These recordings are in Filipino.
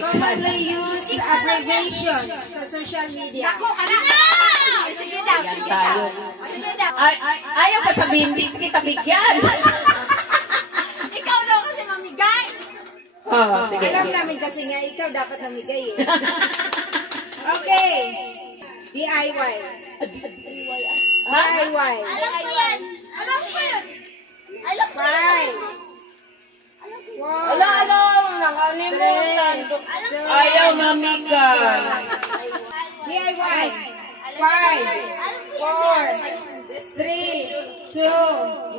Commonly used abbreviation sa social media. Ako, kana! Sige daw, sige daw. Sige daw. Ayaw pa sabihin, hindi kita bigyan. Ikaw daw kasi mamigay. Sige. Alam namin kasi nga, ikaw dapat namigay eh. Okay. DIY. DIY. Alam ko yan. Alam ko yan. Alam ko yan. Alam, nakalimutan. Ayaw mamigay. DIY. 5, 4, 3, 2,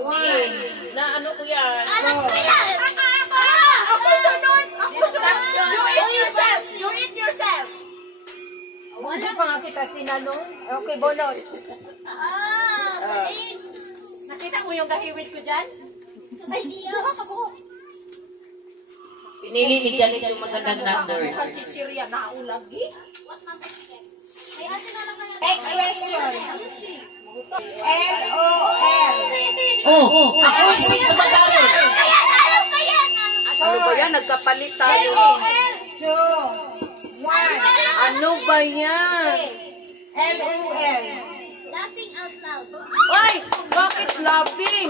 1. Na ano ko yan? Alam ko yan. Ako sunod. Ako sunod. You eat yourself. You eat yourself. Wala pa nga kita tinanong. Okay, bonot. Nakita mo yung gahiwit ko dyan? Ay, diyaw ako. Pinili ni Janet yung magandang number. Chichirya na ulagi. Next question. LOL. Ako yung sa mag-aaral. Alam ko yan. Ano ba yan? Nagkapalit tayo. LOL. 2, 1. Ano ba yan? LOL. Laughing out loud. Ay! Bakit laughing?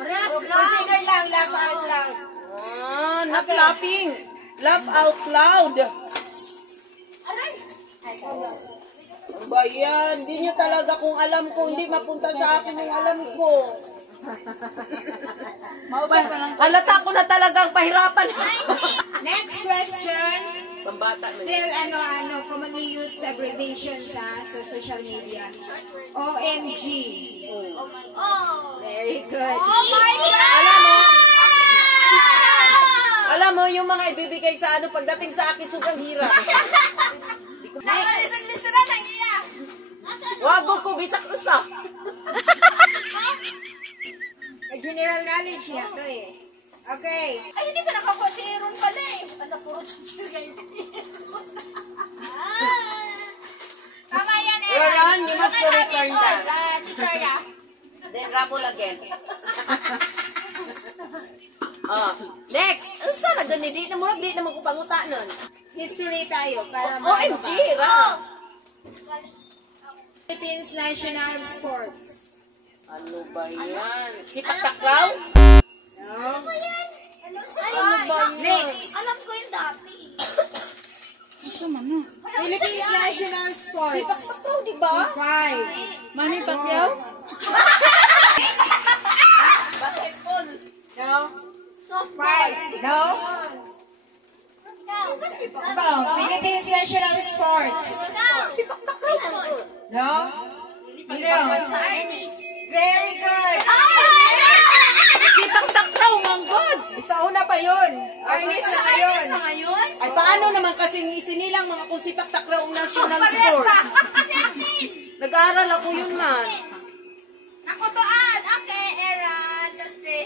Consider lang, laugh out loud. Not laughing. Laugh out loud. Ano ba yan? Hindi nyo talaga kung alam ko, hindi mapunta sa akin yung alam ko. Halata ko na talagang pahirapan. Next question. Pambata na. Still, commonly used abbreviations sa social media. OMG. Very good. Alam mo, yung mga ibibigay sa pagdating sa akin, sobrang hirap. Listen na lang iya. Wag ko bisak usa. General knowledge niya to eh. Okay. Ay, hindi ka nakakuha si Aaron pala eh. Ano, puro chichirya yun. Tama yan, Aaron. Aaron, you must return that. Chichirya. Then raffle again. Next. Sana ganun, di na magkupanguta nun. History tayo para OMG, ra. Philippines National Sports. Ano ba yan? Sipak takraw? No? Ano ba yan? Next. Alam ko yung dati. Philippines National Sports. Sipak takraw, di ba? 5. Manny Pacquiao? Basketball. No? Softball. 5. No? Philippines National Sports. Sipak takraw. No? Very good. Sipak takraw, manggod. Isa una pa yun. Arnis na ngayon. Ay, paano naman kasing isinilang mga kung sipak takraw ang national sport? Nag-aaral ako yun man. Nakutuan. Okay, Aaron.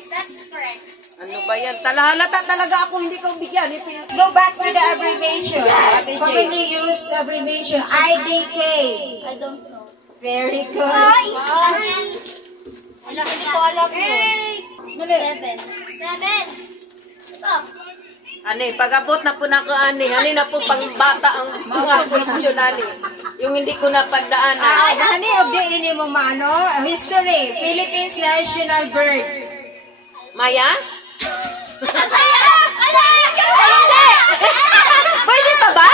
That's correct. Ano ba yan? Halata talaga ako, hindi ko bigyan. Go back to the abbreviation. Yes. Commonly used abbreviation. IDK. I don't know. Very good. Alam, hindi ko alam yun. 7. Ito. Ani, pag-abot na po na ko, ani na po pang bata ang mga question, ani. Yung hindi ko napagdaanan. Hani, update din mo maano. History. Philippines National Bird. Maya? Pwede pa ba?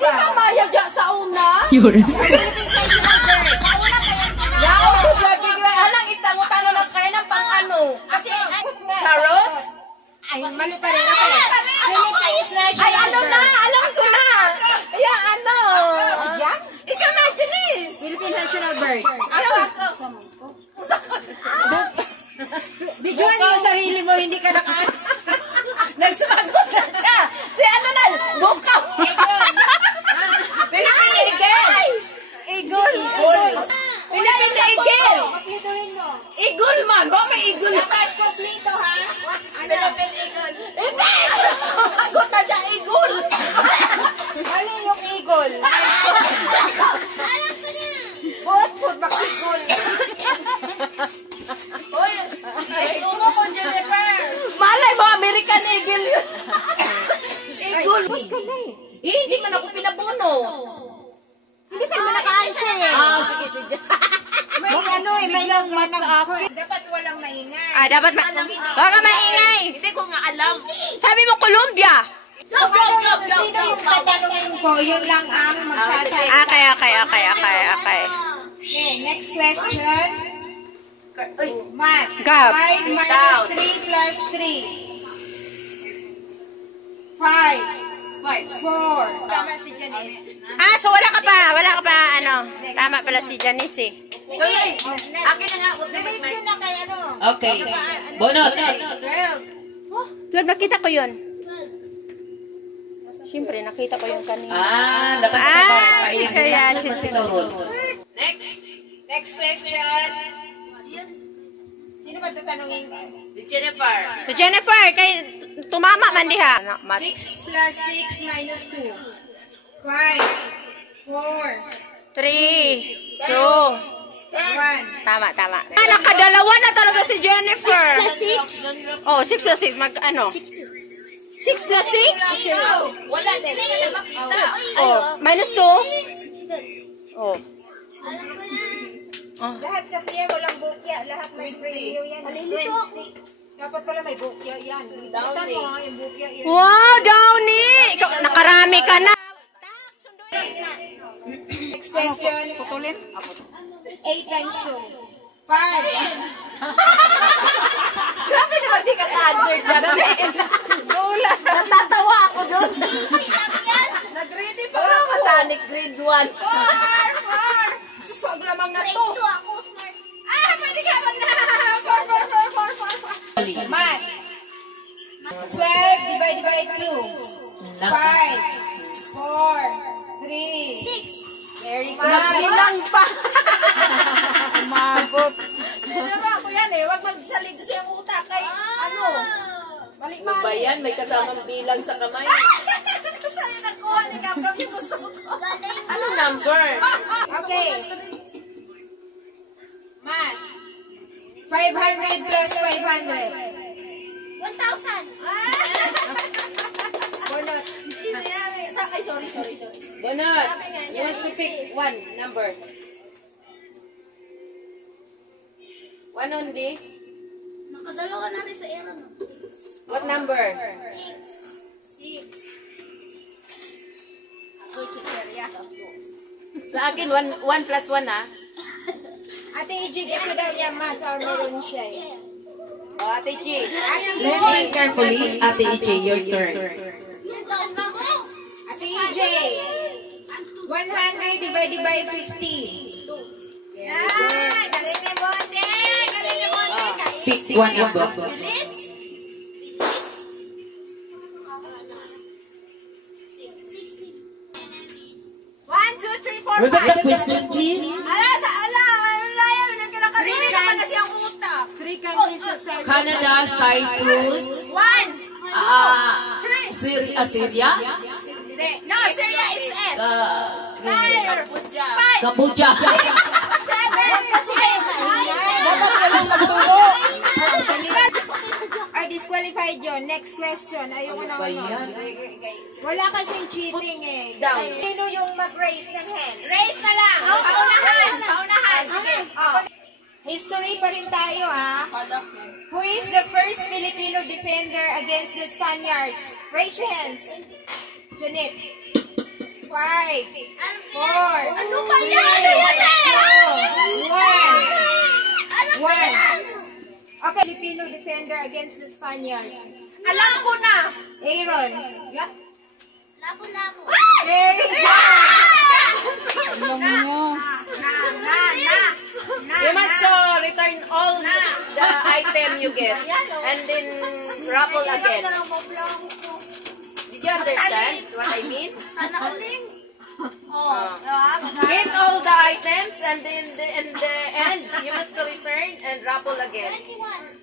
Di ka maya dyan sa una? Philippines National Bird. Yaw, lagi ko. Halang itango-tango lang kayo ng pang-ano. Kasi, Carrot? ay, mali pa rin ako. Philippines National Ay, ano Bird. na? Alam ko na. Ayan, ano? Yan? Ikaw na, Janice. Philippines National Bird. Ayun. Bidyoan mo yung sarili mo, hindi ka nakaas. Nagsumagot na siya. Si ano na? Bukaw. Pilipin Eagle. Hindi man ako pinabuno. Hindi ka mo naka-answer eh. Sige, sige. May ano eh, may nagmanang dapat walang maingay. Dapat Huwag ka maingay. Hindi ko nga alam. Sabi mo Colombia. Kung sino yung tatanungin ko, yun lang ang magsasabi. Okay. Okay, next question. Math. Gab. 5 minus 3 plus 3. 5. 4. Tama si Janice. So wala ka pa, ano. Tama pala si Janice eh. Akin na nga, diretso na kay ano. Okay. Bonot. 12. Doon, nakita ko yun. Siyempre, nakita ko yung kanina. Labas ka ba? Teacher yan, teacher. Next question. Sino ba tatanungin? Si Jennifer. So Jennifer, kay tumama man diha. 6 plus 6 minus 2. 5. 4. 3, 2, 1. Tama. Nakadalawa na talaga si Jennifer. 6 plus 6? Oh, 6 plus 6. Ano? 6 plus 6? Wala din. Minus 2? Oh. Lahat kasi yan, walang bukya. Lahat may preview yan. Alilito ako. Dapat pala may bukya yan. Downy. Yung bukya yan. Wow, Downy! Ikaw, nakarami ka na. Next question. Putulin? 8 times 2. 5. Grabe naman di ka ka-answer dyan. Natatawa ako doon. Nag-ready pa ako. Matanik grade 1. 4. Susog lamang na to. Pwede ka ba na? 4. Math. 12 divided by 2. 5. 4. 3. 6. Very good. Nagbilang pa. Umabot. Sinara ko yan eh. Huwag magsalido siyang utak kay ano. Mali-mali. Ano ba yan? May kasamang bilang sa kamay. Tayo nagkuha ni Gab-Gab yung gusto ko. Anong number? Okay. Math. 500 plus 500. 1,000. Bunot. Ay, sorry. Bonot. You must to pick one number. One only. Nakadalawa na rin sa era. What number? 6. Sa akin, 1 plus 1 ha? Ate EJ, gusto daw niya math or meron siya eh. Ate G. Listen carefully, Ate EJ, your turn. Ate EJ, 100 divided by 50. Galing ni Bote! Pick one number. Bilis! One, two, three, four, Repeat the five. question, please. Three countries of South Canada, Cyprus, Syria, No, Syria is S. Cambodia. Are disqualified yun. Next question. Ayoko na Wala kasing cheating eh. Sino yung mag-raise ng hand? Raise na lang. Paunahan. Sige. History pa rin tayo ha. Who is the first Filipino defender against the Spaniards? Raise your hands. Janet. 5, 4, Ano ba yan? 1. Okay, Filipino defender against the Spaniards. Alam ko na. Aaron. Lapu-lapu. Very good. You must return all the item you get. And then raffle again. Did you understand what I mean? Sana huling. Get all the items and then in the end, you must return and raffle again. 21.